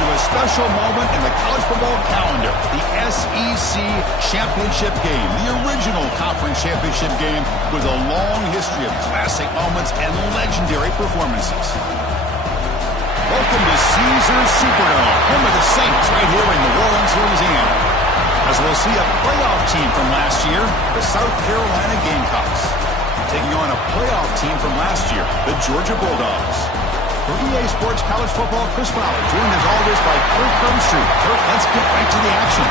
into a special moment in the college football calendar, the SEC Championship game, the original conference championship game with a long history of classic moments and legendary performances. Welcome to Caesars Superdome, home of the Saints right here in New Orleans, Louisiana. As we'll see a playoff team from last year, the South Carolina Gamecocks, taking on a playoff team from last year, the Georgia Bulldogs. For EA Sports College Football, Chris Fowler, joined as always by Kirk Crumstreet. Kirk, let's get right to the action.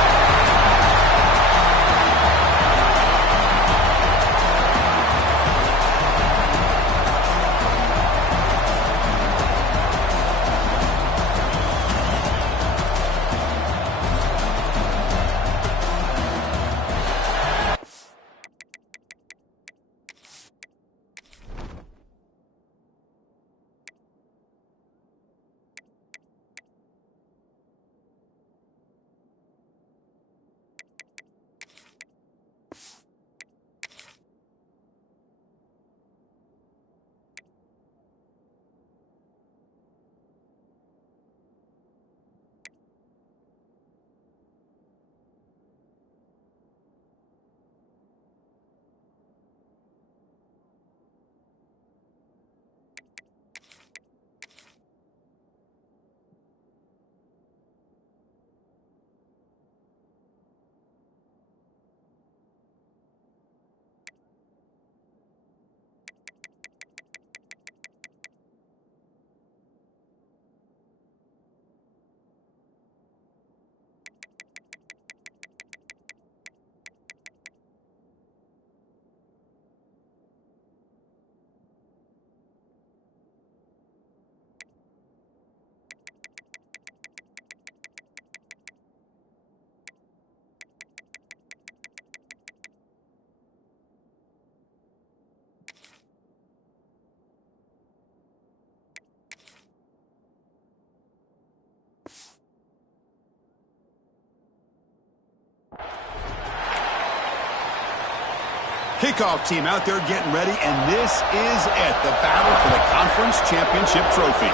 Kickoff team out there getting ready, and this is it, the battle for the conference championship trophy.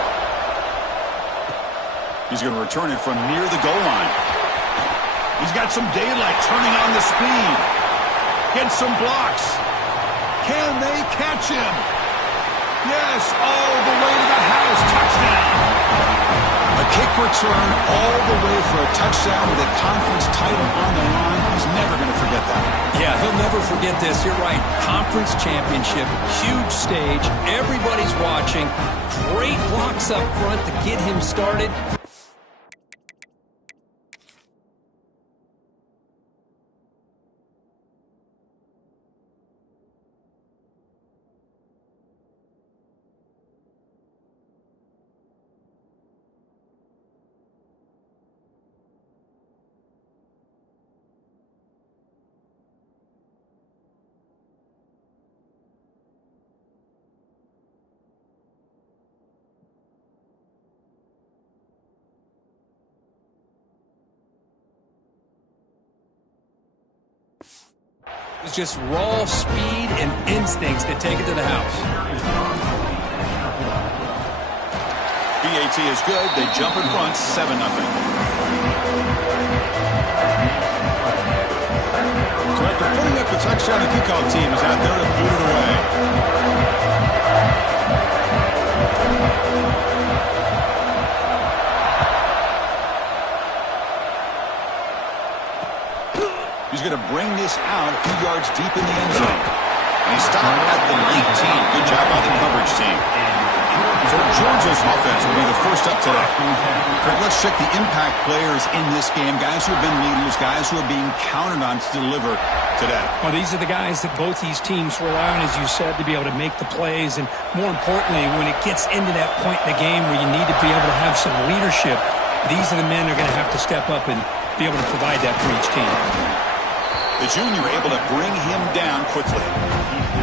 He's going to return it from near the goal line. He's got some daylight, turning on the speed. Gets some blocks. Can they catch him? Yes, all the way to the house. Touchdown. A kick return all the way for a touchdown with a conference title on the line. He's never going to forget that. Yeah, he'll never forget this. You're right. Conference championship, huge stage. Everybody's watching. Great blocks up front to get him started. It's just raw speed and instincts that take it to the house. BAT is good. They jump in front, 7-0. So after putting up the touchdown, the kickoff team is out there to boot it away. He's going to bring this out a few yards deep in the end zone. And he stopped at the 19. Good job by the coverage team. So Georgia's offense will be the first up today. Let's check the impact players in this game. Guys who have been leaders, guys who are being counted on to deliver today. Well, these are the guys that both these teams rely on, as you said, to be able to make the plays. And more importantly, when it gets into that point in the game where you need to be able to have some leadership, these are the men that are going to have to step up and be able to provide that for each team. The junior able to bring him down quickly.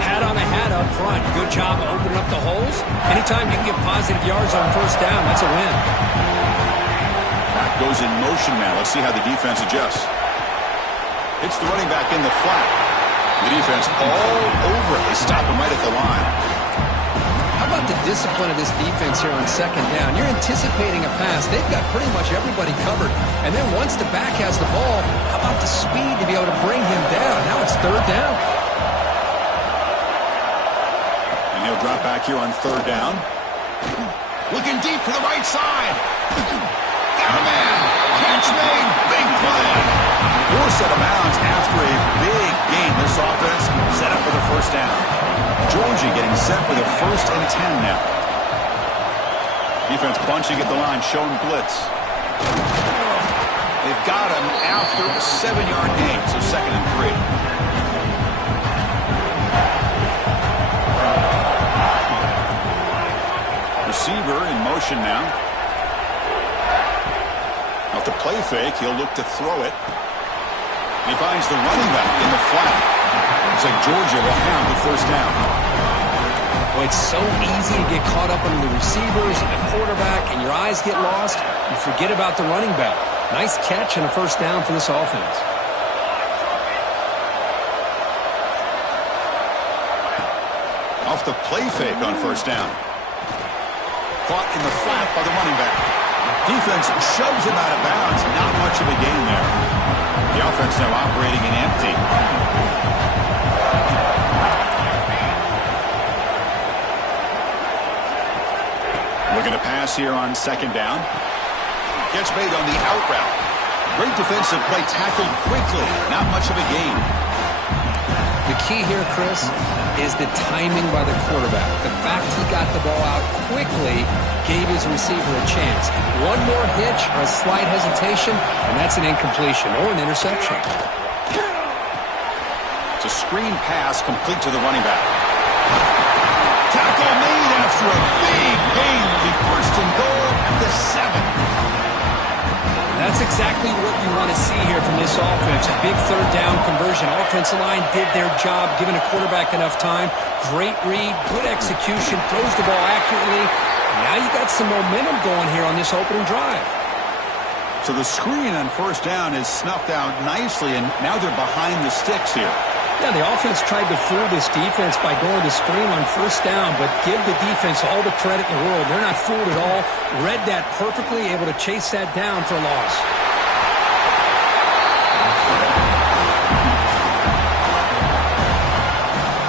Hat on a hat up front. Good job opening up the holes. Anytime you can get positive yards on first down, that's a win. Back goes in motion now. Let's see how the defense adjusts. It's the running back in the flat. The defense all over it. They stop him right at the line. How about the discipline of this defense here on second down? You're anticipating a pass. They've got pretty much everybody covered. And then once the back has the ball, how about the speed to be able to bring him down? Now it's third down. And he'll drop back here on third down. Looking deep to the right side. Got a man. Catch made. Big play. Forced out of bounds after a big gain. This offense set up for the first down. Georgia getting set for the 1st and 10 now. Defense bunching at the line, showing blitz. They've got him after a 7-yard gain, so 2nd and 3. Receiver in motion now. Off the play fake, he'll look to throw it. He finds the running back in the flat. Looks like Georgia will have the first down. Well, it's so easy to get caught up on the receivers and the quarterback, and your eyes get lost. You forget about the running back. Nice catch and a first down for this offense. Off the play fake on first down. Caught in the flat by the running back. Defense shoves him out of bounds. Not much of a gain there. The offense now operating in empty. Looking to pass here on second down. Gets made on the out route. Great defensive play, tackled quickly. Not much of a gain. The key here, Chris, is the timing by the quarterback. The fact he got the ball out quickly gave his receiver a chance. One more hitch or a slight hesitation, and that's an incompletion or an interception. It's a screen pass complete to the running back. Tackle made after a big gain. Will be 1st and goal at the 7. That's exactly what you want to see here from this offense. A big third down conversion. Offensive line did their job, giving a quarterback enough time. Great read, good execution, throws the ball accurately. And now you got some momentum going here on this opening drive. So the screen on first down is snuffed out nicely, and now they're behind the sticks here. Yeah, the offense tried to fool this defense by going to screen on first down, but give the defense all the credit in the world. They're not fooled at all. Read that perfectly, able to chase that down for a loss.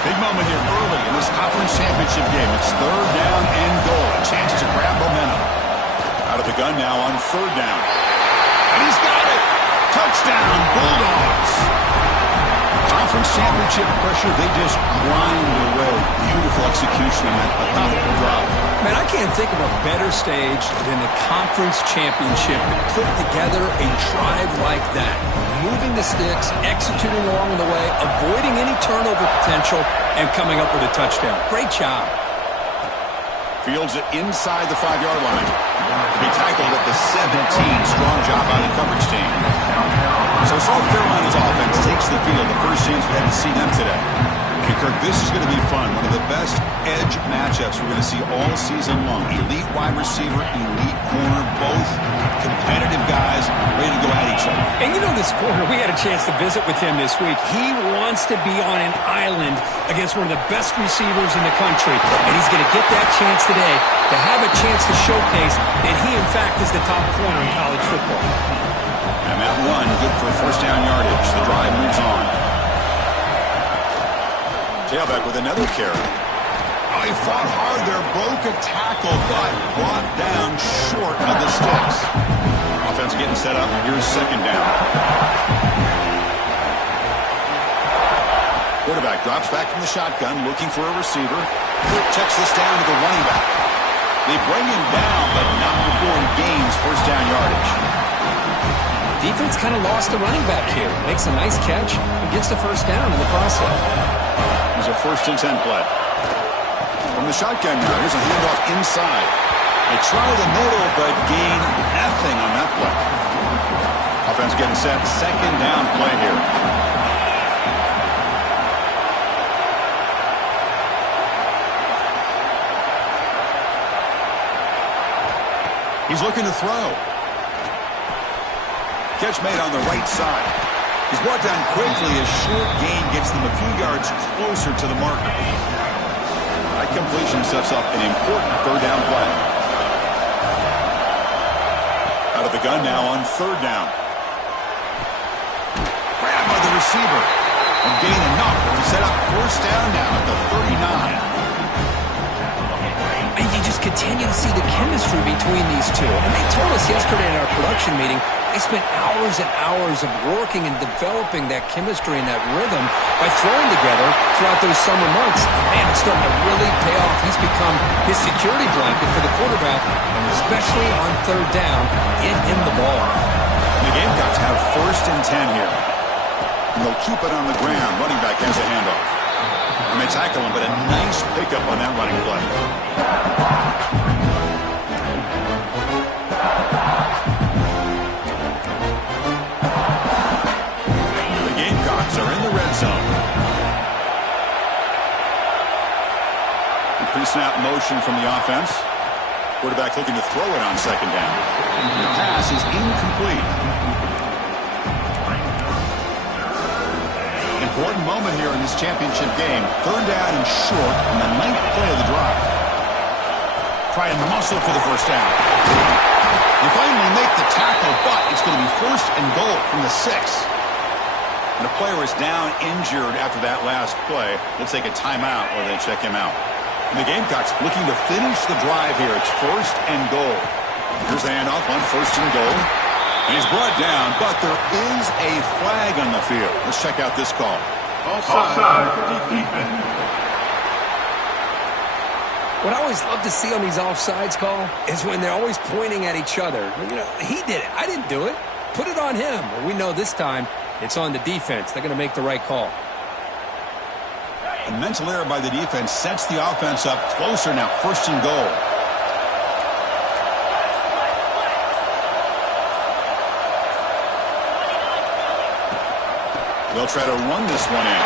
Big moment here early in this conference championship game. It's third down and goal. A chance to grab momentum. Out of the gun now on third down. And he's got it. Touchdown, Bulldogs. Conference championship pressure, they just grind away. Beautiful execution on that methodical drop. Man, I can't think of a better stage than the conference championship to put together a drive like that. Moving the sticks, executing along the way, avoiding any turnover potential, and coming up with a touchdown. Great job. Fields it inside the 5-yard line. To be tackled at the 17. Strong job by the coverage team. So South Carolina's offense takes the field. The first chance we had to see them today. And Kirk, this is going to be fun. One of the best edge matchups we're going to see all season long. Elite wide receiver, elite corner, both competitive guys ready to go at each other. And you know this corner, we had a chance to visit with him this week. He wants to be on an island against one of the best receivers in the country. And he's going to get that chance today to have a chance to showcase that he, in fact, is the top corner in college football. And that run, good for first down yardage. The drive moves on. Tailback with another carry. Oh, he fought hard there, broke a tackle, but brought down short of the sticks. Offense getting set up. Here's second down. Quarterback drops back from the shotgun, looking for a receiver. Checks this down to the running back. They bring him down, but not before he gains first down yardage. Defense kind of lost the running back here. Makes a nice catch and gets the first down in the process. It's a 1st and 10 play. From the shotgun now, here's a handoff inside. They try the middle, but gain nothing on that play. Offense getting set. Second down play here. He's looking to throw. Catch made on the right side. He's brought down quickly. A short gain gets them a few yards closer to the marker. That completion sets up an important third down play. Out of the gun now on third down. Grab by the receiver. And gain enough to set up first down now at the 39. And you just continue to see the chemistry between these two. And they told us yesterday in our production meeting, they spent hours and hours of working and developing that chemistry and that rhythm by throwing together throughout those summer months. And man, it's starting to really pay off. He's become his security blanket for the quarterback, and especially on third down, get him the ball. And the Gamecocks have first and 10 here. And they'll keep it on the ground. Running back has a handoff. And they tackle him, but a nice pickup on that running play. The Gamecocks are in the red zone. Pre-snap motion from the offense. Quarterback looking to throw it on second down. The pass is incomplete. Important moment here in this championship game. Third down and short on the 9th play of the drive. Try and muscle for the first down. They finally make the tackle, but it's going to be first and goal from the 6. And the player is down injured after that last play. They'll take a timeout or they check him out. And the Gamecocks looking to finish the drive here. It's first and goal. Here's the handoff on first and goal. And he's brought down, but there is a flag on the field. Let's check out this call. Offside. Defense. What I always love to see on these offsides call is when they're always pointing at each other. You know, he did it. I didn't do it. Put it on him. Well, we know this time it's on the defense. They're going to make the right call. A mental error by the defense sets the offense up closer now. First and goal. They'll try to run this one in.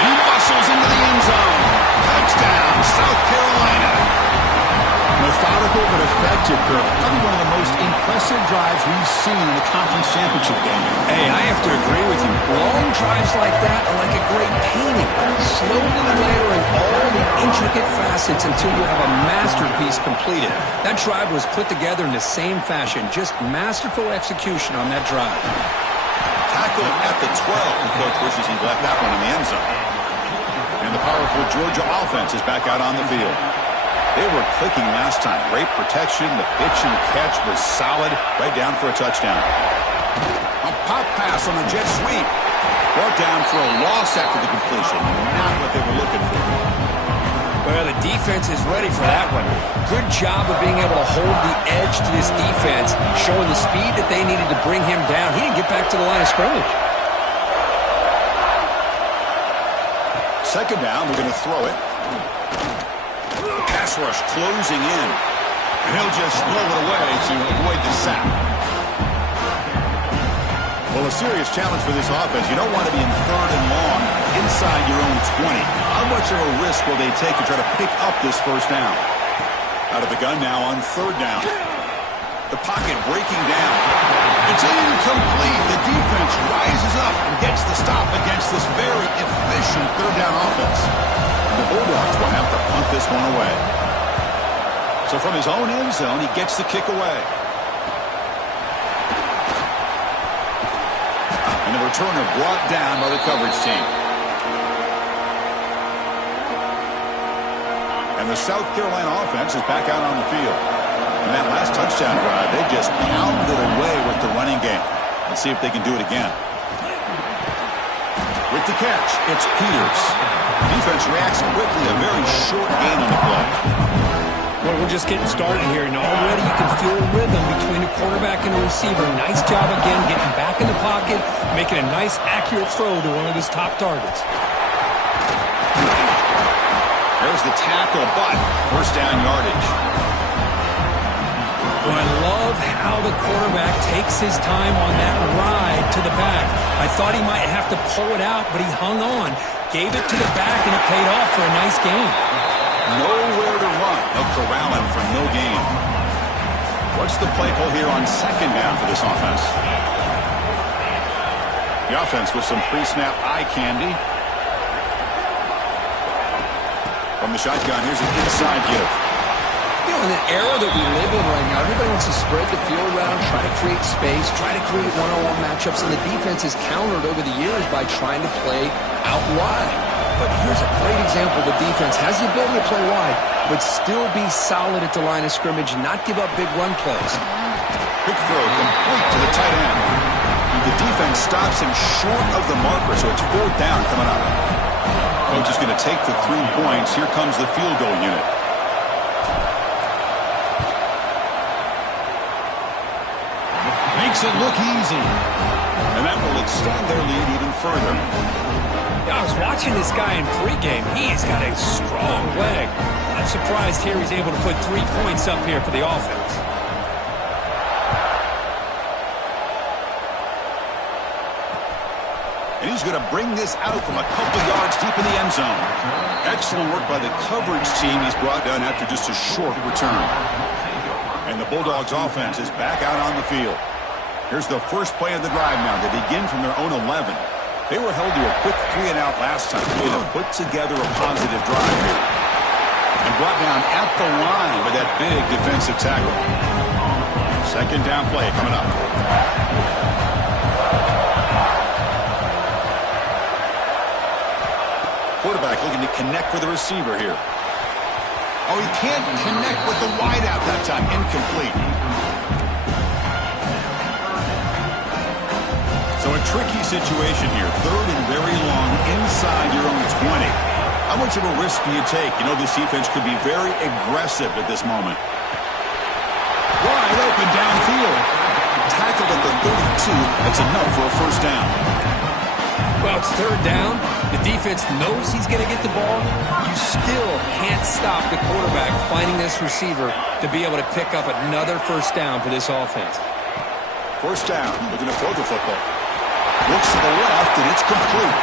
He bustles into the end zone. Touchdown, South Carolina. Methodical but effective, Kirk. Probably one of the most impressive drives we've seen in the conference championship game. Hey, I have to agree with you. Long drives like that are like a great painting. Slowly layering all the intricate facets until you have a masterpiece completed. That drive was put together in the same fashion. Just masterful execution on that drive. Tackle at the 12. The coach wishes he'd left that one in the end zone. And the powerful Georgia offense is back out on the field. They were clicking last time. Great protection. The pitch and catch was solid. Right down for a touchdown. A pop pass on a jet sweep. Brought down for a loss after the completion. Not what they were looking for. Well, the defense is ready for that one. Good job of being able to hold the edge to this defense, showing the speed that they needed to bring him down. He didn't get back to the line of scrimmage. Second down, they're going to throw it. Pass rush closing in. And he'll just throw it away to avoid the sack. Well, a serious challenge for this offense. You don't want to be in third and long inside your own 20. How much of a risk will they take to try to pick up this first down? Out of the gun now on third down. The pocket breaking down. It's incomplete. The defense rises up and gets the stop against this very efficient third down offense. And the Bulldogs will have to punt this one away. So from his own end zone, he gets the kick away. And the returner brought down by the coverage team. And the South Carolina offense is back out on the field. And that last touchdown drive, they just pounded away with the running game. Let's see if they can do it again. With the catch, it's Peters. Defense reacts quickly, a very short gain on the play. Well, we're just getting started here, and already you can feel a rhythm between a quarterback and a receiver. Nice job again getting back in the pocket, making a nice, accurate throw to one of his top targets. There's the tackle, but first down yardage. Well, I love how the quarterback takes his time on that ride to the back. I thought he might have to pull it out, but he hung on, gave it to the back, and it paid off for a nice gain. Nowhere to run. They'll corral him for no gain. What's the play call here on second down for this offense? The offense with some pre-snap eye candy. From the shotgun, here's an inside give. You know, in the era that we live in right now, everybody wants to spread the field around, try to create space, try to create one-on-one matchups, and the defense has countered over the years by trying to play out wide. But here's a great example. The defense has the ability to play wide, but still be solid at the line of scrimmage and not give up big run plays. Quick throw, complete to the tight end. The defense stops him short of the marker, so it's 4th down coming up. Coach is going to take the 3 points. Here comes the field goal unit. Makes it look easy. And that will extend their lead even further. Yeah, I was watching this guy in pregame. He's got a strong leg. I'm surprised here he's able to put 3 points up here for the offense. And he's going to bring this out from a couple yards deep in the end zone. Excellent work by the coverage team. He's brought down after just a short return. And the Bulldogs offense is back out on the field. Here's the first play of the drive now. They begin from their own 11. They were held to a quick 3-and-out last time. They have put together a positive drive here. And brought down at the line with that big defensive tackle. 2nd down play coming up. Quarterback looking to connect with the receiver here. Oh, he can't connect with the wideout that time. Incomplete. So a tricky situation here. 3rd and very long inside your own 20. How much of a risk do you take? You know, this defense could be very aggressive at this moment. Wide open downfield. Tackled at the 32. That's enough for a 1st down. Well, it's 3rd down. The defense knows he's going to get the ball. You still can't stop the quarterback finding this receiver to be able to pick up another 1st down for this offense. 1st down, looking to throw the football. Looks to the left, and it's complete.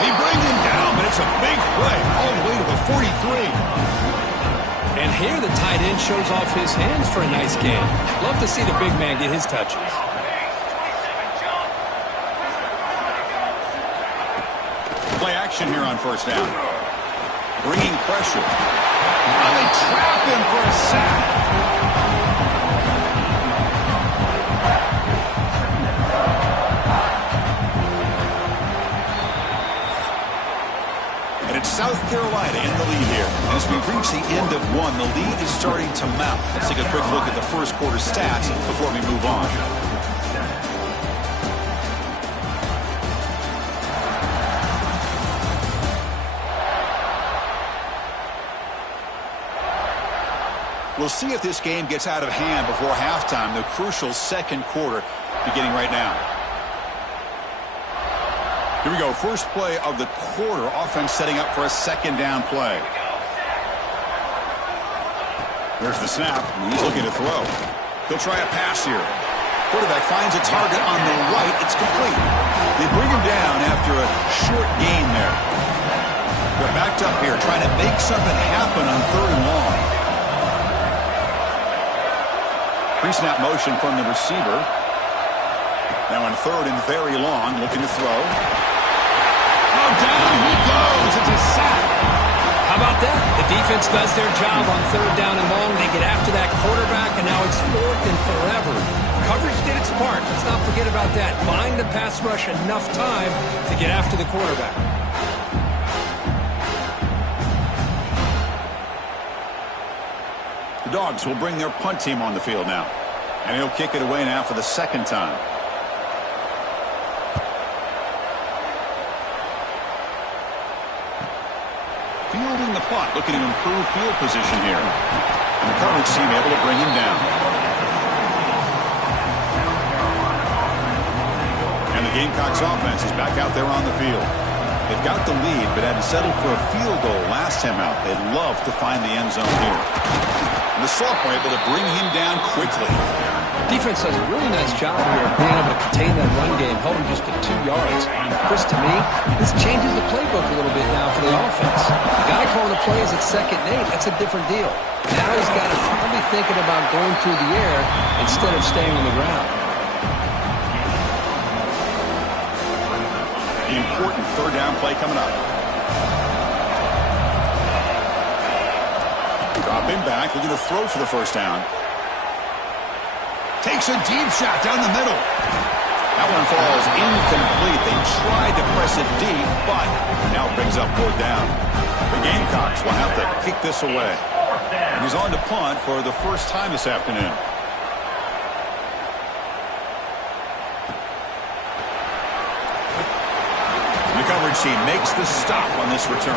He brings him down, but it's a big play all the way to the 43. And here the tight end shows off his hands for a nice game. Love to see the big man get his touches. Play action here on 1st down. Bringing pressure. Oh, they trap him for a sack. And it's South Carolina in the lead here. As we reach the end of 1, the lead is starting to mount. Let's take a quick look at the 1st quarter stats before we move on. We'll see if this game gets out of hand before halftime, the crucial 2nd quarter beginning right now. Here we go, first play of the quarter. Offense setting up for a 2nd down play. There's the snap. He's looking to throw. He'll try a pass here. Quarterback finds a target on the right. It's complete. They bring him down after a short gain there. They're backed up here trying to make something happen on 3rd and long. Pre-snap motion from the receiver. Now on 3rd and very long, looking to throw. Oh, down he goes. It's a sack. How about that? The defense does their job on 3rd down and long. They get after that quarterback, and now it's 4th and forever. Coverage did its part. Let's not forget about that. Buying the pass rush enough time to get after the quarterback. The Dogs will bring their punt team on the field now. And he'll kick it away now for the 2nd time. Fielding the punt, looking to improve field position here. And the coverage team able to bring him down. And the Gamecocks offense is back out there on the field. They've got the lead, but had to settle for a field goal last time out. They'd love to find the end zone here. And the sophomore able to bring him down quickly. Defense does a really nice job here of being able to contain that run game, held him just to 2 yards. Chris, to me, this changes the playbook a little bit now for the offense. The guy calling the plays at 2nd and 8, that's a different deal. Now he's got to probably thinking about going through the air instead of staying on the ground. The important 3rd down play coming up. Stepping back, looking to throw for the first down. Takes a deep shot down the middle. That one falls incomplete. They tried to press it deep, but now brings up 4th down. The Gamecocks will have to kick this away. And he's on to punt for the first time this afternoon. The coverage team makes the stop on this return.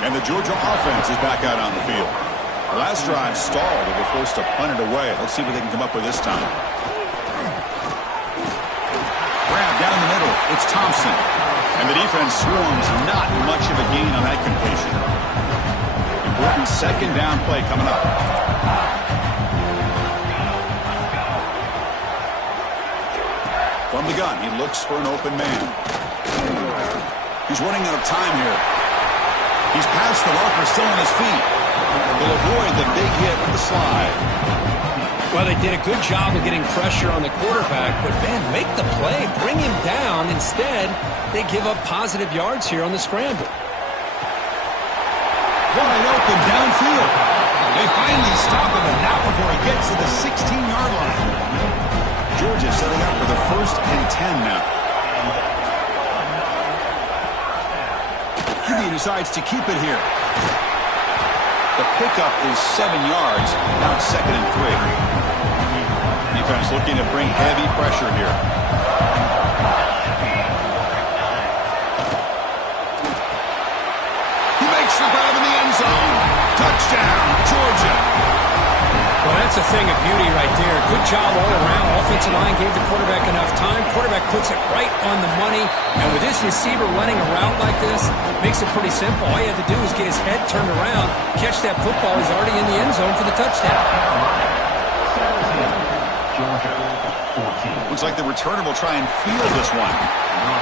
And the Georgia offense is back out on the field. Last drive stalled. They were forced to punt it away. Let's see what they can come up with this time. Grab down the middle. It's Thompson. And the defense swarms. Not much of a gain on that completion. Important second down play coming up. From the gun, he looks for an open man. He's running out of time here. He's past the marker, still on his feet. Will avoid the big hit with the slide. Well, they did a good job of getting pressure on the quarterback, but, man, make the play. Bring him down. Instead, they give up positive yards here on the scramble. Wide open downfield. They finally stop him, and not before he gets to the 16-yard line. Georgia setting up for the 1st and 10 now. QB decides to keep it here. The pickup is 7 yards. Now it's 2nd and 3. Defense looking to bring heavy pressure here. He makes the grab in the end zone. Touchdown, Georgia. Well, that's a thing of beauty right there. Good job all around. Offensive line gave the quarterback enough time. Quarterback puts it right on the money. And with this receiver running a route like this, makes it pretty simple. All you have to do is get his head turned around, catch that football. He's already in the end zone for the touchdown. Looks like the returner will try and field this one.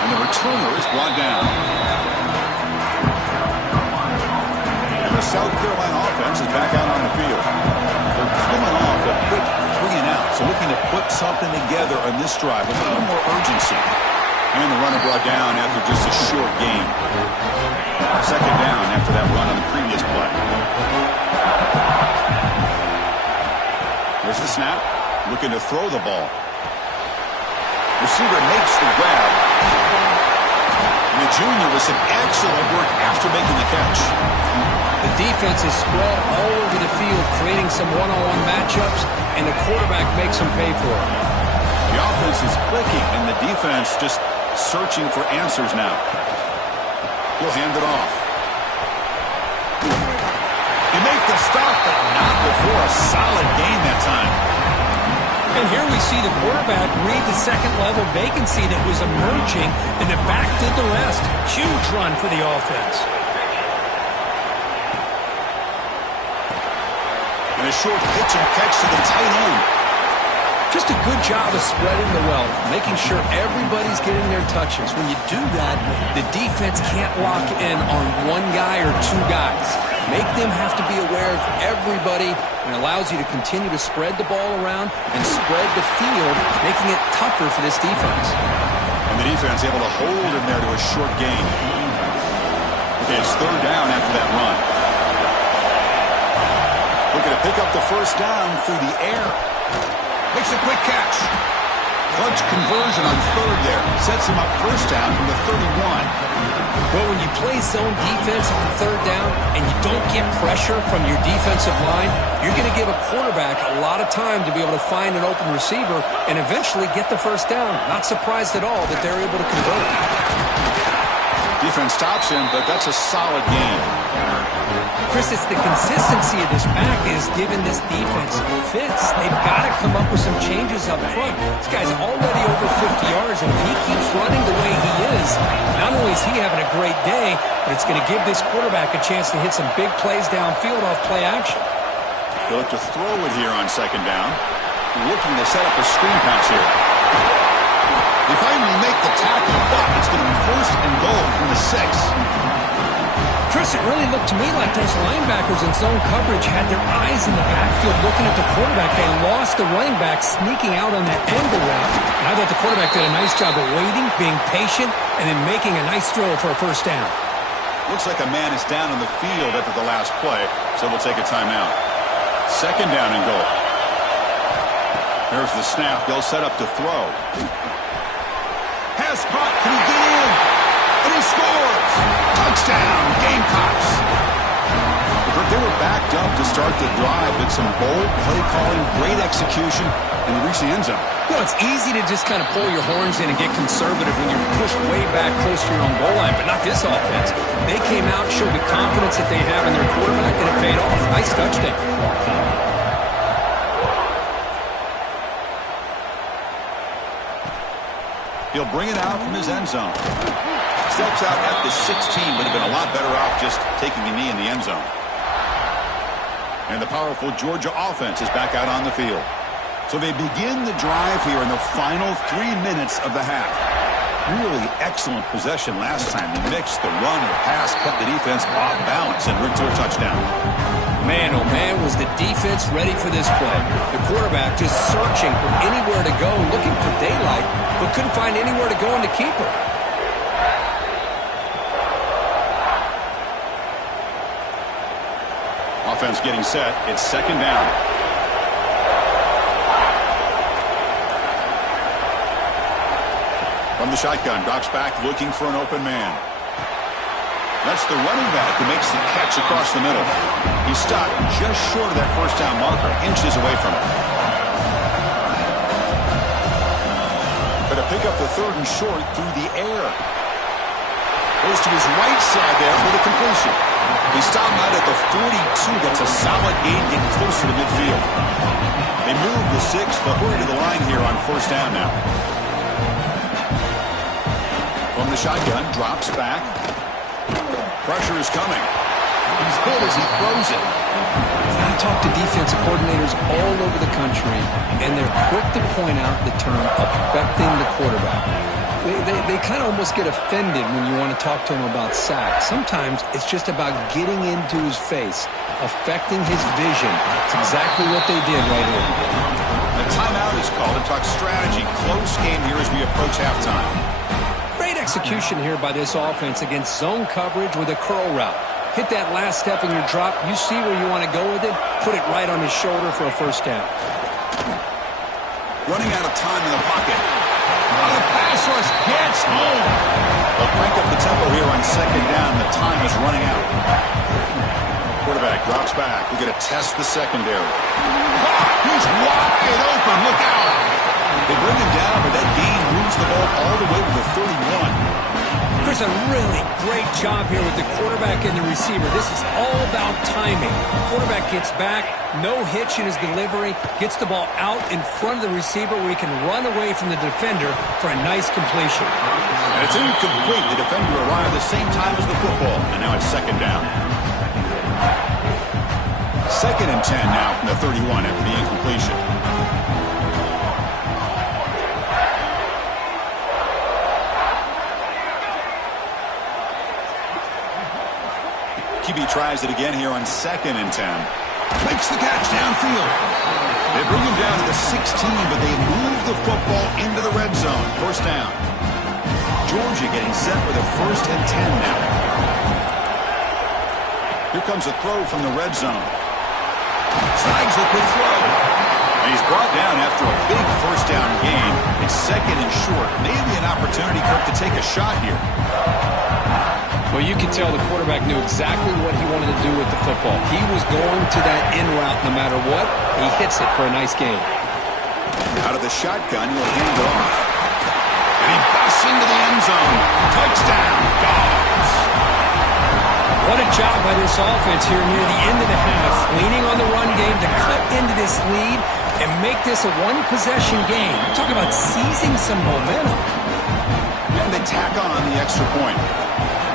And the returner is brought down. And the South Carolina offense is back out on the field. They're coming off a quick 3 and out, so looking to put something together on this drive, a little more urgency. And the runner brought down after just a short gain. 2nd down after that run on the previous play. There's the snap, looking to throw the ball. Receiver makes the grab. And the junior with some excellent work after making the catch. The defense is spread all over the field, creating some one-on-one matchups, and the quarterback makes them pay for it. The offense is clicking, and the defense just searching for answers now. He'll hand it off. He makes the stop, but not before a solid gain that time. And here we see the quarterback read the second-level vacancy that was emerging, and the back did the rest. Huge run for the offense. And a short pitch and catch to the tight end. Just a good job of spreading the wealth, making sure everybody's getting their touches. When you do that, the defense can't lock in on one guy or 2 guys. Make them have to be aware of everybody, and allows you to continue to spread the ball around and spread the field, making it tougher for this defense. And the defense able to hold him there to a short gain. Okay, it's 3rd down after that run. Looking to pick up the first down through the air. Makes a quick catch. Clutch conversion on 3rd there. Sets him up first down from the 31. Well, when you play zone defense on 3rd down and you don't get pressure from your defensive line, you're going to give a quarterback a lot of time to be able to find an open receiver and eventually get the first down. Not surprised at all that they're able to convert. Defense stops him, but that's a solid game. Chris, it's the consistency of this back that has given this defense fits. They've got to come up with some changes up front. This guy's already over 50 yards, and if he keeps running the way he is, not only is he having a great day, but it's going to give this quarterback a chance to hit some big plays downfield off play action. They'll have to throw it here on 2nd down. Looking to set up a screen pass here. They finally make the tackle, but it's going to be 1st and goal from the 6. Chris, it really looked to me like those linebackers in zone coverage had their eyes in the backfield looking at the quarterback. They lost the running back sneaking out on that angle route. And I thought the quarterback did a nice job of waiting, being patient, and then making a nice throw for a first down. Looks like a man is down on the field after the last play, so we'll take a timeout. Second down and goal. Here's the snap. They'll set up to throw. Pass caught. Can he get in? And he scores! Touchdown, Gamecocks! They were backed up to start the drive, but some bold play calling, great execution, and they reached the end zone. You know, it's easy to just kind of pull your horns in and get conservative when you're pushed way back close to your own goal line, but not this offense. They came out, showed the confidence that they have in their quarterback, and it paid off. Nice touchdown. He'll bring it out from his end zone. Steps out at the 16, would have been a lot better off just taking a knee in the end zone. And the powerful Georgia offense is back out on the field. So they begin the drive here in the final 3 minutes of the half. Really excellent possession last time. They mixed the run with pass, kept the defense off balance, and route to a touchdown. Man, oh man, was the defense ready for this play. The quarterback just searching for anywhere to go, looking for daylight, but couldn't find anywhere to go in the keeper. Offense getting set. It's second down. From the shotgun, drops back looking for an open man. That's the running back who makes the catch across the middle. He stopped just short of that first down marker, inches away from it. But to pick up the third and short through the air. Goes to his right side there for the completion. He stopped out at the 42. That's a solid gain, getting closer to midfield. They move the 6. They'll hurry to the line here on first down now. From the shotgun, drops back. Pressure is coming. He's hit as he throws it. I talk to defensive coordinators all over the country, and they're quick to point out the term affecting the quarterback. They kind of almost get offended when you want to talk to them about sacks. Sometimes it's just about getting into his face, affecting his vision. It's exactly what they did right here. The timeout is called to talk strategy. Close game here as we approach halftime. Great execution here by this offense against zone coverage with a curl route. Hit that last step in your drop. You see where you want to go with it. Put it right on his shoulder for a first down. Running out of time in the pocket. The pass rush gets home. They'll crank up the tempo here on second down. The time is running out. Quarterback drops back. We're going to test the secondary. He's wide open. Look out. They bring him down, but that gain moves the ball all the way to the 31. There's a really great job here with the quarterback and the receiver. This is all about timing. Quarterback gets back, no hitch in his delivery, gets the ball out in front of the receiver where he can run away from the defender for a nice completion. And it's incomplete. The defender arrived the same time as the football, and now it's second down. Second and 10 now from the 31 after the incompletion. QB tries it again here on second and 10. Makes the catch downfield. They bring him down to the 16, but they move the football into the red zone. First down. Georgia getting set with a first and 10 now. Here comes a throw from the red zone. Slides a quick throw. And he's brought down after a big first down gain. It's second and short. Maybe an opportunity, Kirk, to take a shot here. Well, you could tell the quarterback knew exactly what he wanted to do with the football. He was going to that in route no matter what. He hits it for a nice gain. Out of the shotgun, he'll hand it off. And he busts into the end zone. Touchdown, Dogs. What a job by this offense here near the end of the half. Leaning on the run game to cut into this lead and make this a one-possession game. Talk about seizing some momentum. And they tack on the extra point.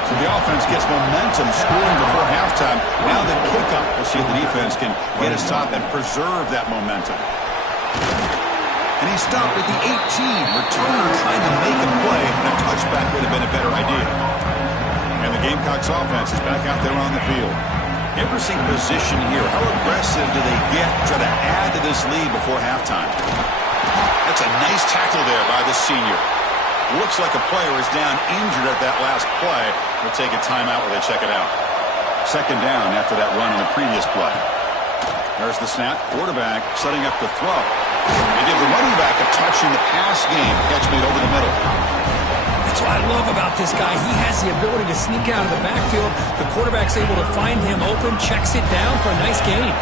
So the offense gets momentum scoring before halftime. Now the kickoff, we'll see if the defense can get a stop and preserve that momentum. And he stopped at the 18. Returner trying to make a play, and a touchback would have been a better idea. And the Gamecocks offense is back out there on the field. Interesting position here. How aggressive do they get to try to add to this lead before halftime? That's a nice tackle there by the senior. Looks like a player is down injured at that last play. We'll take a timeout while they check it out. Second down after that run on the previous play. There's the snap. Quarterback setting up the throw. They give the running back a touch in the pass game. Catch made over the middle. That's what I love about this guy. He has the ability to sneak out of the backfield. The quarterback's able to find him open, checks it down for a nice gain.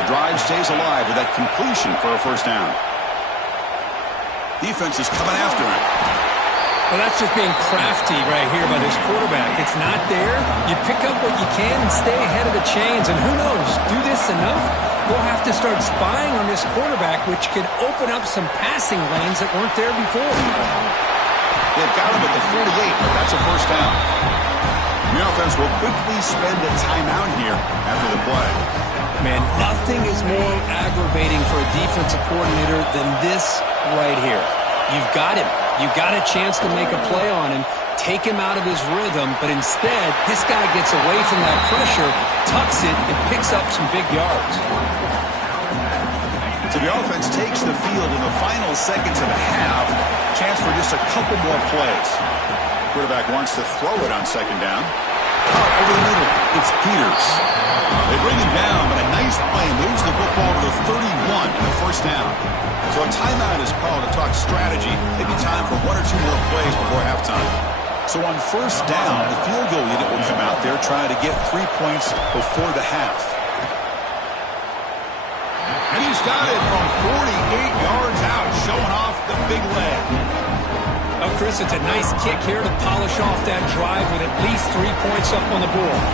The drive stays alive with that completion for a first down. Defense is coming after him. Well, that's just being crafty right here by this quarterback. It's not there. You pick up what you can and stay ahead of the chains. And who knows, do this enough, we'll have to start spying on this quarterback, which could open up some passing lanes that weren't there before. They've got him at the 48, but that's a first down. The offense will quickly spend a timeout here after the play. Man, nothing is more aggravating for a defensive coordinator than this right here. You've got him. You've got a chance to make a play on him, take him out of his rhythm, but instead, this guy gets away from that pressure, tucks it, and picks up some big yards. So the offense takes the field in the final seconds of the half. Chance for just a couple more plays. Quarterback wants to throw it on second down. Over the middle, it's Peters. They bring him down, but a nice play moves the football to the 31 and a first down. So a timeout is called to talk strategy. Maybe time for one or two more plays before halftime. So on first down, the field goal unit will come out there trying to get 3 points before the half. And he's got it from 48 yards out, showing off the big leg. Oh, Chris, it's a nice kick here to polish off that drive with at least 3 points up on the board.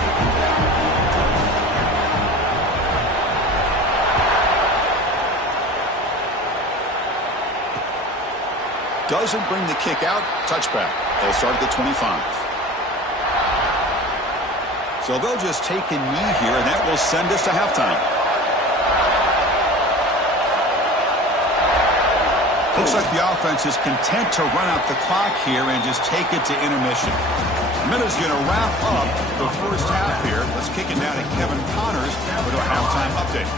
Doesn't bring the kick out. Touchback. They'll start at the 25. So they'll just take a knee here, and that will send us to halftime. Looks like the offense is content to run out the clock here and just take it to intermission. Miller's going to wrap up the first half here. Let's kick it down to Kevin Connors with our halftime update.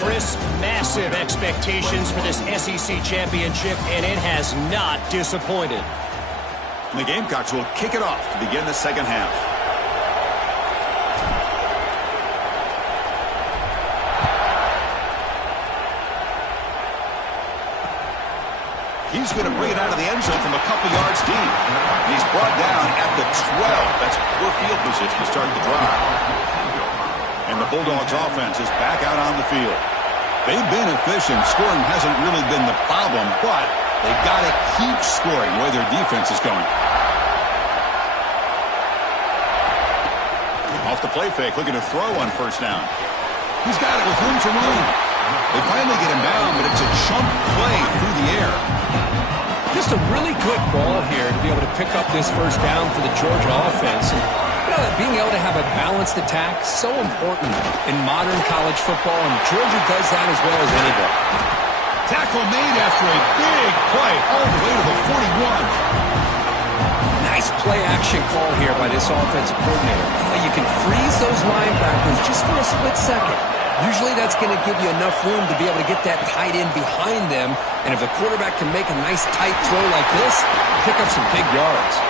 Chris, massive expectations for this SEC championship, and it has not disappointed. And the Gamecocks will kick it off to begin the second half. He's going to bring it out of the end zone from a couple yards deep. He's brought down at the 12. That's poor field position to start the drive. And the Bulldogs offense is back out on the field. They've been efficient. Scoring hasn't really been the problem, but they've got to keep scoring the way their defense is going. Off the play fake, looking to throw on first down. He's got it with room to run. They finally get him down, but it's a chunk play through the air. Just a really good ball here to be able to pick up this first down for the Georgia offense. And being able to have a balanced attack, so important in modern college football, and Georgia does that as well as anybody. Tackle made after a big play all the way to the 41. Nice play action call here by this offensive coordinator. You can freeze those linebackers just for a split second. Usually that's going to give you enough room to be able to get that tight end behind them. And if the quarterback can make a nice tight throw like this, pick up some big yards.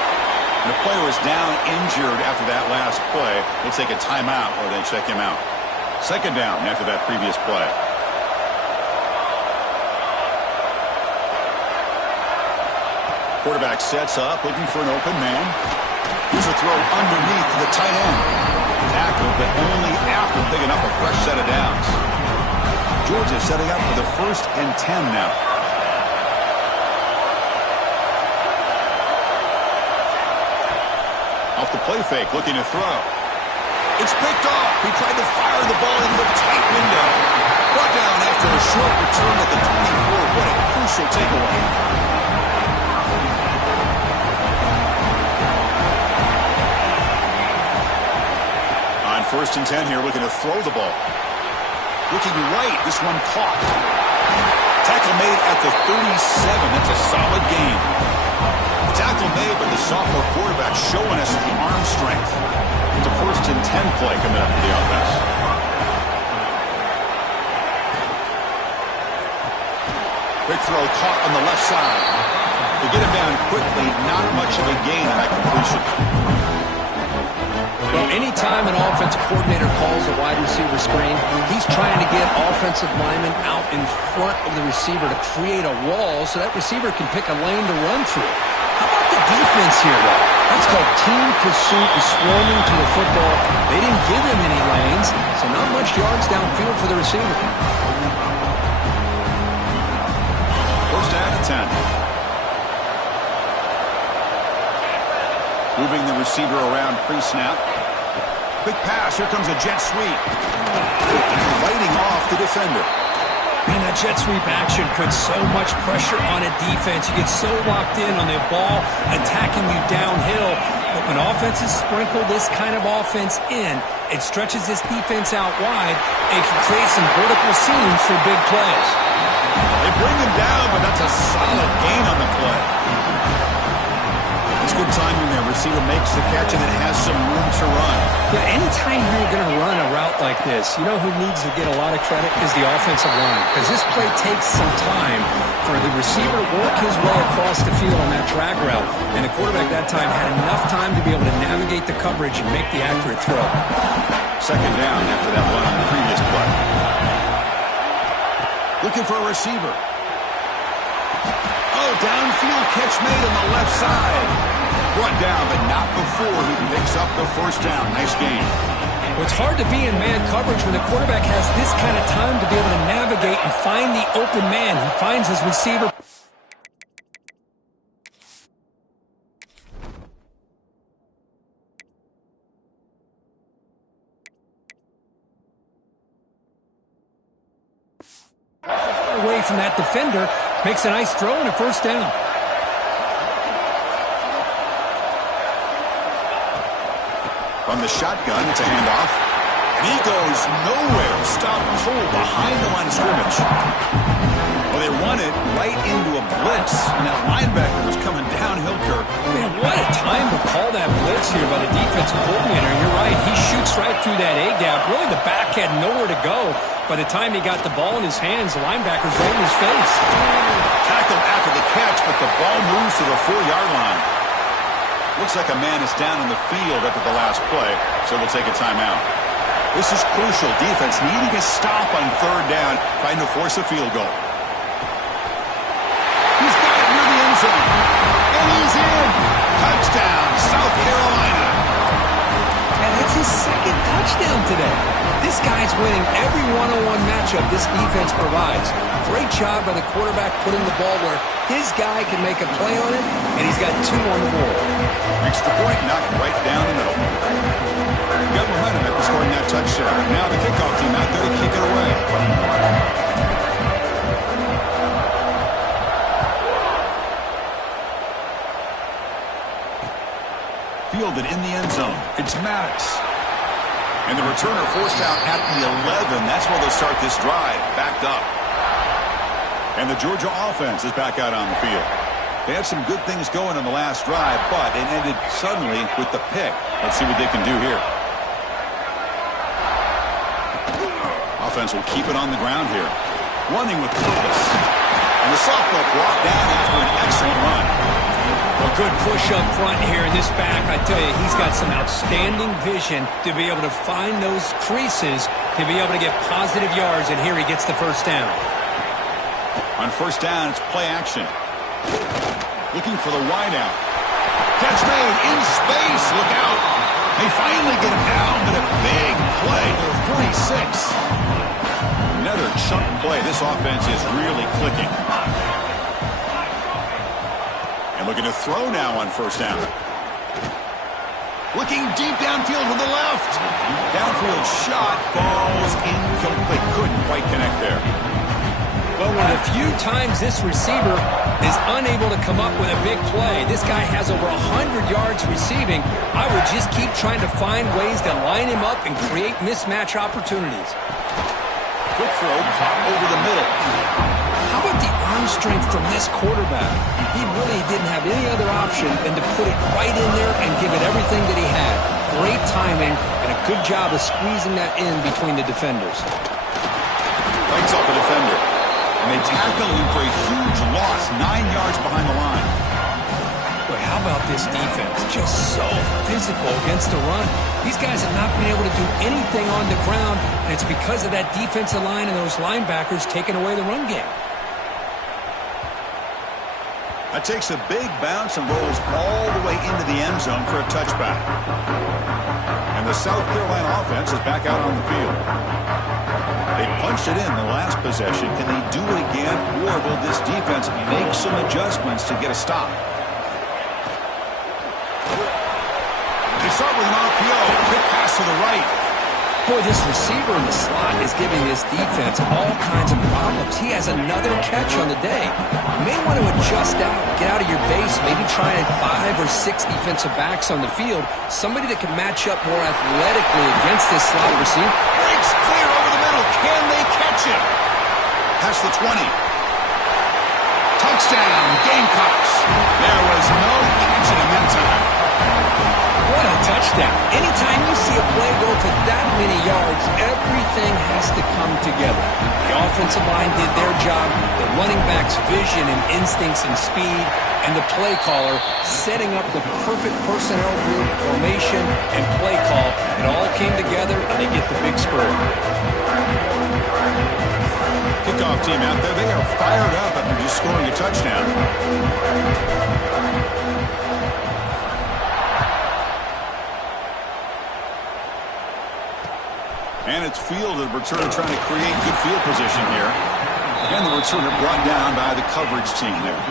And the player is down injured after that last play. They'll take a timeout or they check him out. Second down after that previous play. Quarterback sets up, looking for an open man. Here's a throw underneath to the tight end. Tackle, but only after picking up a fresh set of downs. Georgia setting up for the 1st and 10 now. Off the play fake, looking to throw. It's picked off. He tried to fire the ball into the tight window. Brought down after a short return at the 24. What a crucial takeaway. On 1st and 10 here, looking to throw the ball. Looking right, this one caught. Tackle made at the 37. That's a solid gain. Tackle made, but the sophomore quarterback showing us the arm strength. It's a 1st and 10 play coming up for the offense. Quick throw caught on the left side. They get him down quickly, not much of a gain on that completion. Well, anytime an offensive coordinator calls a wide receiver screen, he's trying to get offensive linemen out in front of the receiver to create a wall so that receiver can pick a lane to run through. How about the defense here, though? That's called team pursuit and swarming to the football. They didn't give him any lanes, so not much yards downfield for the receiver. First down and 10. Moving the receiver around pre-snap. Quick pass. Here comes a jet sweep. Fighting off the defender. Man, that jet sweep action puts so much pressure on a defense. You get so locked in on the ball attacking you downhill. But when offenses sprinkle this kind of offense in, it stretches this defense out wide and can create some vertical seams for big plays. They bring him down, but that's a solid gain on the play. It's good timing there. Receiver makes the catch and it has some room to run. Yeah, anytime you're going to run a route like this, you know who needs to get a lot of credit is the offensive line. Because this play takes some time for the receiver to work his way across the field on that drag route. And the quarterback that time had enough time to be able to navigate the coverage and make the accurate throw. Second down after that one on the previous play. Looking for a receiver. Oh, downfield catch made on the left side. Brought down, but not before he picks up the first down. Nice gain. Well, it's hard to be in man coverage when the quarterback has this kind of time to be able to navigate and find the open man. He finds his receiver. Away from that defender, makes a nice throw and a first down. From the shotgun, it's a handoff. And he goes nowhere. Stop full behind the line of scrimmage. Well, they run it right into a blitz. And that linebacker was coming downhill, Kirk. Man, what a time to call that blitz here by the defensive coordinator. You're right. He shoots right through that A-gap. Really, the back had nowhere to go. By the time he got the ball in his hands, the linebacker's right in his face. Tackled after the catch, but the ball moves to the 4-yard line. Looks like a man is down in the field after the last play, so we'll take a timeout. This is crucial. Defense needing a stop on third down, trying to force a field goal. He's got it near the end zone. And he's in. Touchdown, South Carolina. And that's his second touchdown today. This guy's winning every one-on-one matchup this defense provides. Great job by the quarterback putting the ball where his guy can make a play on it, and he's got 2 on the board. Extra point knocked right down the middle. Got momentum after scoring that touchdown. Now the kickoff team out there to kick it away. Fielded in the end zone. It's Maddox. And the returner forced out at the 11. That's where they'll start this drive. Backed up. And the Georgia offense is back out on the field. They had some good things going on the last drive, but it ended suddenly with the pick. Let's see what they can do here. Offense will keep it on the ground here. Running with purpose. And the sophomore brought down after an excellent run. A good push up front here in this back. I tell you, he's got some outstanding vision to be able to find those creases to be able to get positive yards, and here he gets the first down. On first down, it's play action. Looking for the wideout. Catch made in space. Look out. They finally get him down, but a big play to 46. Another chunk play. This offense is really clicking. And looking to throw now on first down. Looking deep downfield to the left. Downfield shot falls incomplete. Couldn't quite connect there. Well, one of the few times this receiver is unable to come up with a big play. This guy has over 100 yards receiving. I would just keep trying to find ways to line him up and create mismatch opportunities. Quick throw, pop over the middle. How about the arm strength from this quarterback? He really didn't have any other option than to put it right in there and give it everything that he had. Great timing and a good job of squeezing that in between the defenders. Fights off the defender. And they tackle him for a huge loss, 9 yards behind the line. Boy, how about this defense? Just so physical against the run. These guys have not been able to do anything on the ground, and it's because of that defensive line and those linebackers taking away the run game. That takes a big bounce and rolls all the way into the end zone for a touchback. And the South Carolina offense is back out on the field. They punched it in the last possession. Can they do it again, or will this defense make some adjustments to get a stop? They start with an RPO. Quick pass to the right. Boy, this receiver in the slot is giving this defense all kinds of problems. He has another catch on the day. You may want to adjust out, get out of your base, maybe try 5 or 6 defensive backs on the field, somebody that can match up more athletically against this slot receiver. Breaks clear over the middle. Can they catch him? Past the 20. Touchdown, Gamecocks. There was no catching him that time. What a touchdown. Anytime you see a play go for that many yards, everything has to come together. The offensive line did their job, the running back's vision and instincts and speed, and the play caller setting up the perfect personnel group, formation, and play call. It all came together, and they get the big spur. Kickoff team out there, they are fired up after just scoring a touchdown. And it's fielded. Returner trying to create good field position here. And the returner brought down by the coverage team there.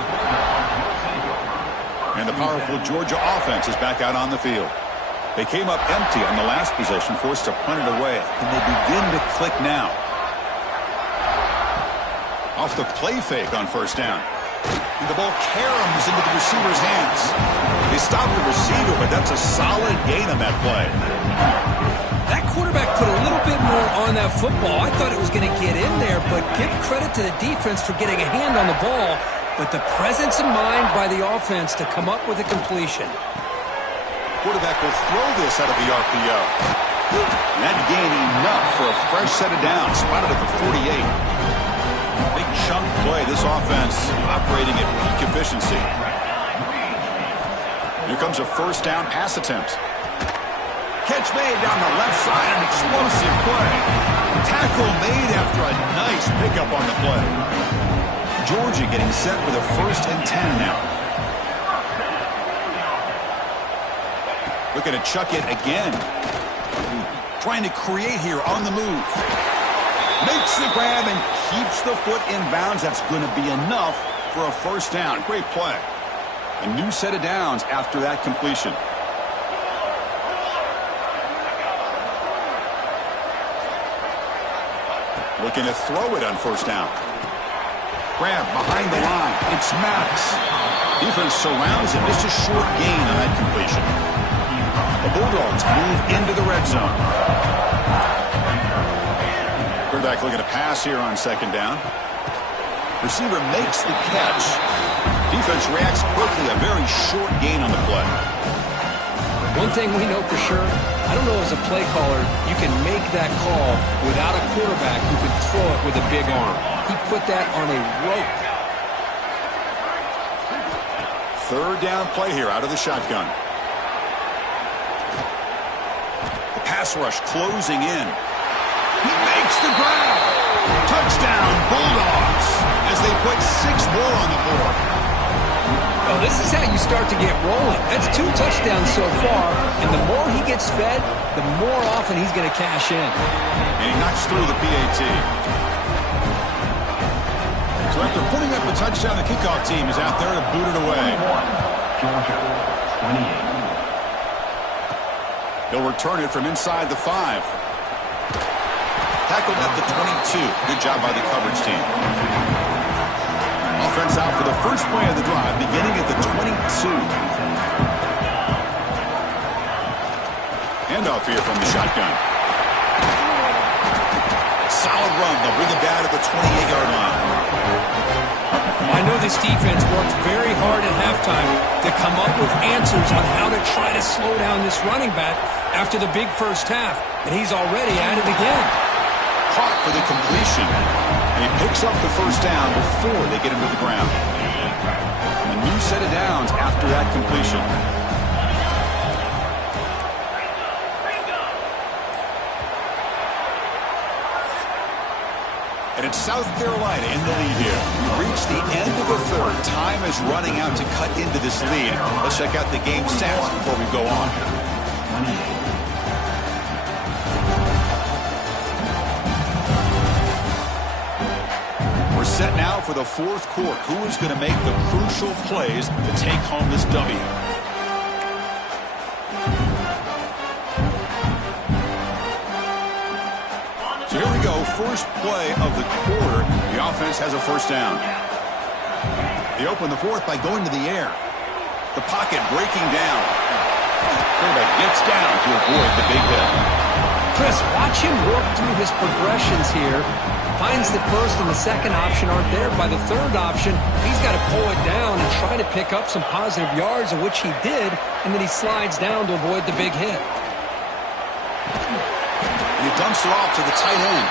And the powerful Georgia offense is back out on the field. They came up empty on the last possession, forced to punt it away. Can they begin to click now? Off the play fake on first down. And the ball caroms into the receiver's hands. They stop the receiver, but that's a solid gain on that play. That quarterback put a little bit more on that football. I thought it was going to get in there, but give credit to the defense for getting a hand on the ball. But the presence of mind by the offense to come up with a completion. Quarterback will throw this out of the RPO. And that gained enough for a fresh set of downs, spotted at the 48. Big chunk play, this offense operating at peak efficiency. Here comes a first down pass attempt. Catch made down the left side, an explosive play. Tackle made after a nice pickup on the play. Georgia getting set with a 1st and 10 now. Looking to chuck it again. Trying to create here on the move. Makes the grab and keeps the foot in bounds. That's going to be enough for a first down. Great play. A new set of downs after that completion. Looking to throw it on first down. Grab behind the line. It's Maddox. Defense surrounds him. Just a short gain on that completion. The Bulldogs move into the red zone. Quarterback looking to pass here on second down. Receiver makes the catch. Defense reacts quickly. A very short gain on the play. One thing we know for sure, I don't know as a play caller, you can make that call without a quarterback who can throw it with a big arm. He put that on a rope. Third down play here out of the shotgun. The pass rush closing in. He makes the grab. Touchdown, Bulldogs, as they put 6 more on the board. Oh, this is how you start to get rolling. That's 2 touchdowns so far, and the more he gets fed, the more often he's going to cash in. And he knocks through the PAT. So after putting up a touchdown, the kickoff team is out there to boot it away. Georgia, 28. He'll return it from inside the 5. Tackled at the 22. Good job by the coverage team. Offense out for the first play of the drive, beginning at the 22. Handoff here from the shotgun. Solid run. They'll bring it down to the 28-yard line. I know this defense worked very hard at halftime to come up with answers on how to try to slow down this running back after the big first half, and he's already at it again. Caught for the completion. And he picks up the first down before they get him to the ground. A new set of downs after that completion. And it's South Carolina in the lead here. We reached the end of the third. Time is running out to cut into this lead. Let's check out the game stats before we go on. We're set now for the fourth quarter. Who is going to make the crucial plays to take home this W? So here we go, first play of the quarter. The offense has a first down. They open the fourth by going to the air. The pocket breaking down. Quarterback gets down to avoid the big hit. Chris, watch him work through his progressions here. Finds the first and the second option aren't there. By the third option, he's got to pull it down and try to pick up some positive yards, of which he did, and then he slides down to avoid the big hit. He dumps it off to the tight end.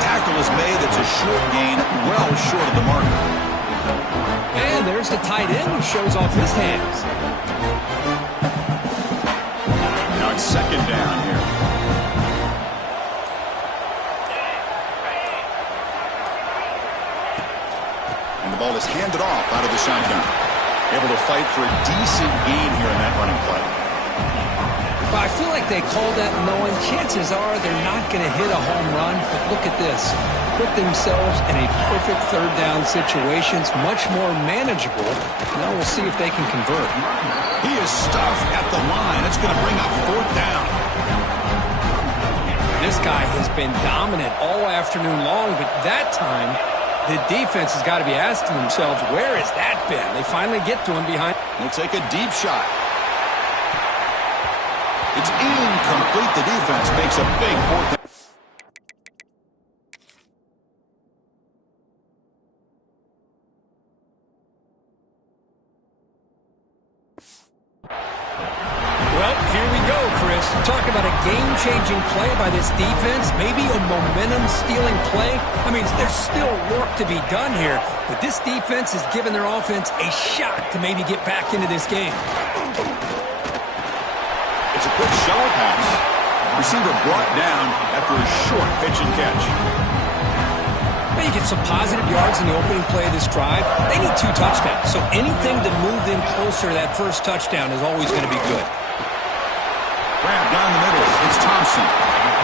Tackle is made. It's a short gain, well short of the mark. And there's the tight end who shows off his hands. Now it's second down here. And the ball is handed off out of the shotgun. Able to fight for a decent gain here in that running play. But I feel like they called that knowing chances are they're not going to hit a home run. But look at this. Put themselves in a perfect third down situation. It's much more manageable. Now we'll see if they can convert. He is stuffed at the line. It's going to bring up fourth down. This guy has been dominant all afternoon long, but that time the defense has got to be asking themselves, where has that been? They finally get to him behind. He'll take a deep shot. It's incomplete. The defense makes a big fourth down. Well, here we go, Chris. Talk about a game-changing play by this defense. Maybe a momentum-stealing play. I mean, there's still work to be done here, but this defense has given their offense a shot to maybe get back into this game. It's a quick shower pass. Receiver brought down after a short pitch and catch. Well, you get some positive yards in the opening play of this drive. They need 2 touchdowns, so anything to move them closer to that first touchdown is always going to be good. Grab down the middle. It's Thompson.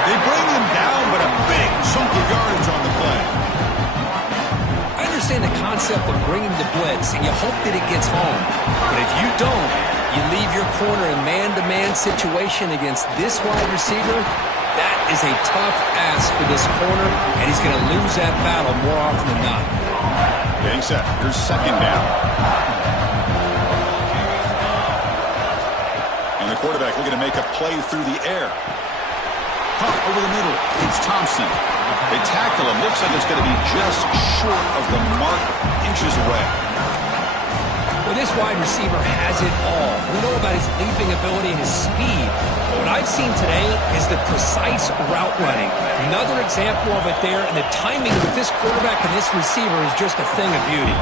They bring him down, but a big chunk of yardage on the play. I understand the concept of bringing the blitz, and you hope that it gets home. But if you don't, you leave your corner in man-to-man situation against this wide receiver. That is a tough ask for this corner, and he's going to lose that battle more often than not. Getting set. Here's second down. And the quarterback looking to make a play through the air. Pump over the middle. It's Thompson. They tackle him. Looks like it's going to be just short of the mark, inches away. Well, this wide receiver has it all. We know about his leaping ability and his speed. But what I've seen today is the precise route running. Another example of it there, and the timing with this quarterback and this receiver is just a thing of beauty.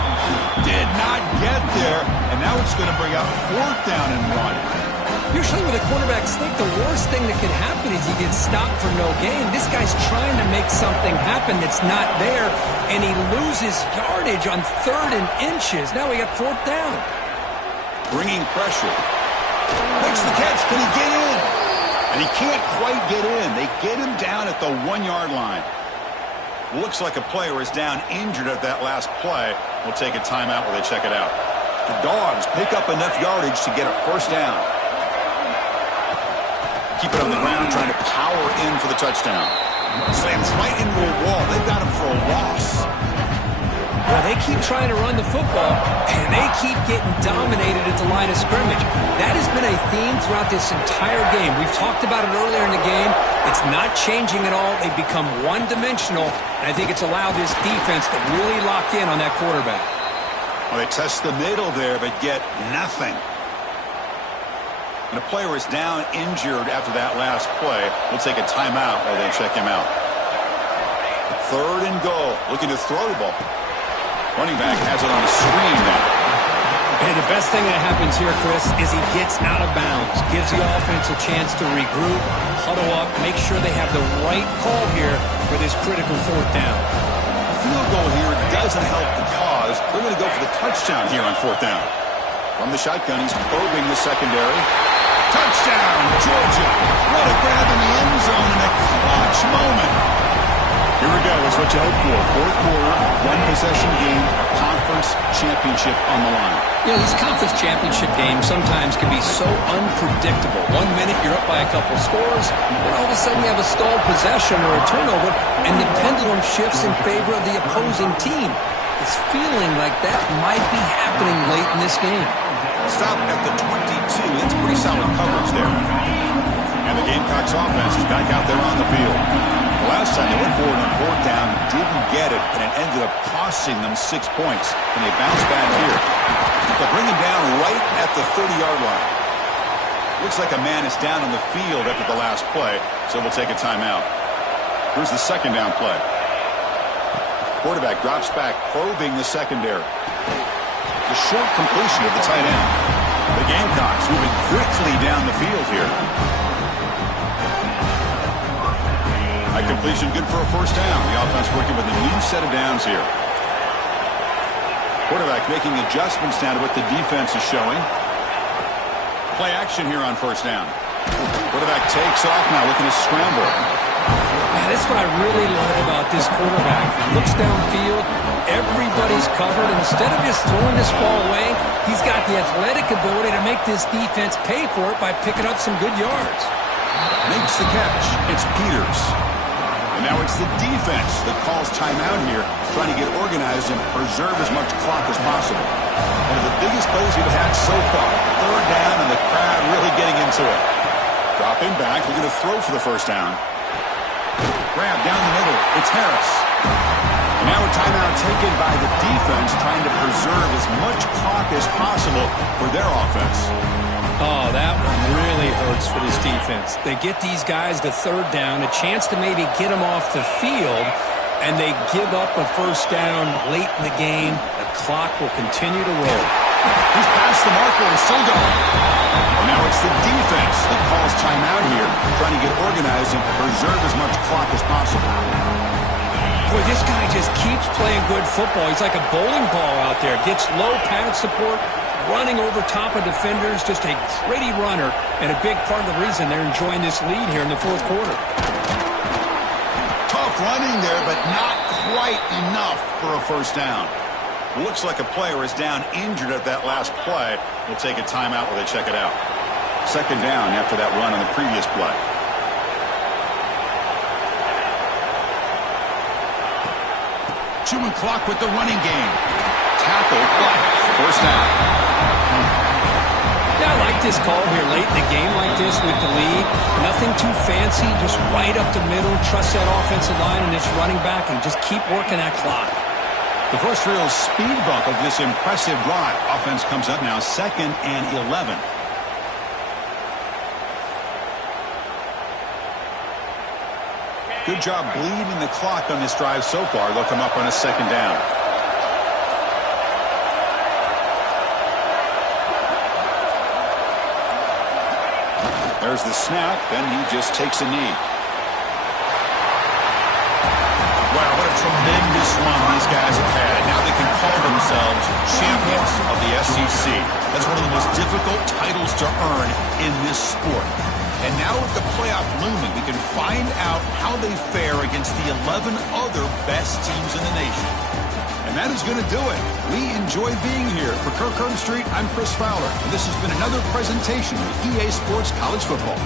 Did not get there, and now it's going to bring up fourth down and 1. Usually with a quarterback sneak, the worst thing that can happen is he gets stopped for no gain. This guy's trying to make something happen that's not there, and he loses yardage on 3rd and inches. Now we got fourth down. Bringing pressure. Makes the catch. Can he get in? And he can't quite get in. They get him down at the 1-yard line. Looks like a player is down injured at that last play. We'll take a timeout while they check it out. The Dogs pick up enough yardage to get a first down. Keep it on the ground, trying to power in for the touchdown. Slams right into a wall. They've got him for a loss. Well, they keep trying to run the football, and they keep getting dominated at the line of scrimmage. That has been a theme throughout this entire game. We've talked about it earlier in the game. It's not changing at all. They've become one-dimensional, and I think it's allowed this defense to really lock in on that quarterback. Well, they test the middle there, but get nothing. And the player is down injured after that last play. We'll take a timeout while they check him out. Third and goal. Looking to throw the ball. Running back has it on a screen now. And the best thing that happens here, Chris, is he gets out of bounds. Gives the offense a chance to regroup, huddle up, make sure they have the right call here for this critical fourth down. Field goal here doesn't help the cause. They're going to go for the touchdown here on fourth down. From the shotgun, he's probing the secondary. Touchdown, Georgia. What a grab in the end zone in a clutch moment. Here we go. It's what you hope for. Fourth quarter, one-possession game, a conference championship on the line. You know, these conference championship games sometimes can be so unpredictable. 1 minute you're up by a couple scores, then all of a sudden you have a stalled possession or a turnover, and the pendulum shifts in favor of the opposing team. It's feeling like that might be happening late in this game. Stop at the 22. That's pretty solid coverage there. And the Gamecocks offense is back out there on the field. The last time they went forward on fourth down, didn't get it, and it ended up costing them 6 points. And they bounced back here. They'll bring him down right at the 30-yard line. Looks like a man is down on the field after the last play, so we'll take a timeout. Here's the second down play. Quarterback drops back, probing the secondary. The short completion of the tight end. The Gamecocks moving quickly down the field here. A completion good for a first down. The offense working with a new set of downs here. Quarterback making adjustments now to what the defense is showing. Play action here on first down. Quarterback takes off now, looking to scramble. Yeah, that's what I really love about this quarterback. He looks downfield, everybody's covered. Instead of just throwing this ball away, he's got the athletic ability to make this defense pay for it by picking up some good yards. Makes the catch. It's Peters. And now it's the defense that calls timeout here, trying to get organized and preserve as much clock as possible. One of the biggest plays we've had so far. Third down, and the crowd really getting into it. Dropping back, looking to throw for the first down. Grab down the middle. It's Harris. And now a timeout taken by the defense, trying to preserve as much clock as possible for their offense. Oh, that one really hurts for this defense. They get these guys to third down, a chance to maybe get them off the field, and they give up a first down late in the game. The clock will continue to roll. He's past the marker and still going. And now it's the defense that calls timeout here, trying to get organized and preserve as much clock as possible. Boy, this guy just keeps playing good football. He's like a bowling ball out there. Gets low pad support, running over top of defenders, just a gritty runner, and a big part of the reason they're enjoying this lead here in the fourth quarter. Tough running there, but not quite enough for a first down. Looks like a player is down injured at that last play. We'll take a timeout while they check it out. Second down after that run on the previous play. Chewing clock with the running game. Tackle, but first down. Yeah, I like this call here late in the game like this with the lead. Nothing too fancy, just right up the middle. Trust that offensive line and this running back and just keep working that clock. The first real speed bump of this impressive drive. Offense comes up now, 2nd and 11. Good job bleeding the clock on this drive so far. They'll come up on a second down. There's the snap, then he just takes a knee. Wow, what a tremendous run these guys have had. Now they can call themselves champions of the SEC. That's one of the most difficult titles to earn in this sport. And now with the playoff looming, we can find out how they fare against the 11 other best teams in the nation. And that is going to do it. We enjoy being here. For Kirk Street, I'm Chris Fowler. And this has been another presentation of EA Sports College Football.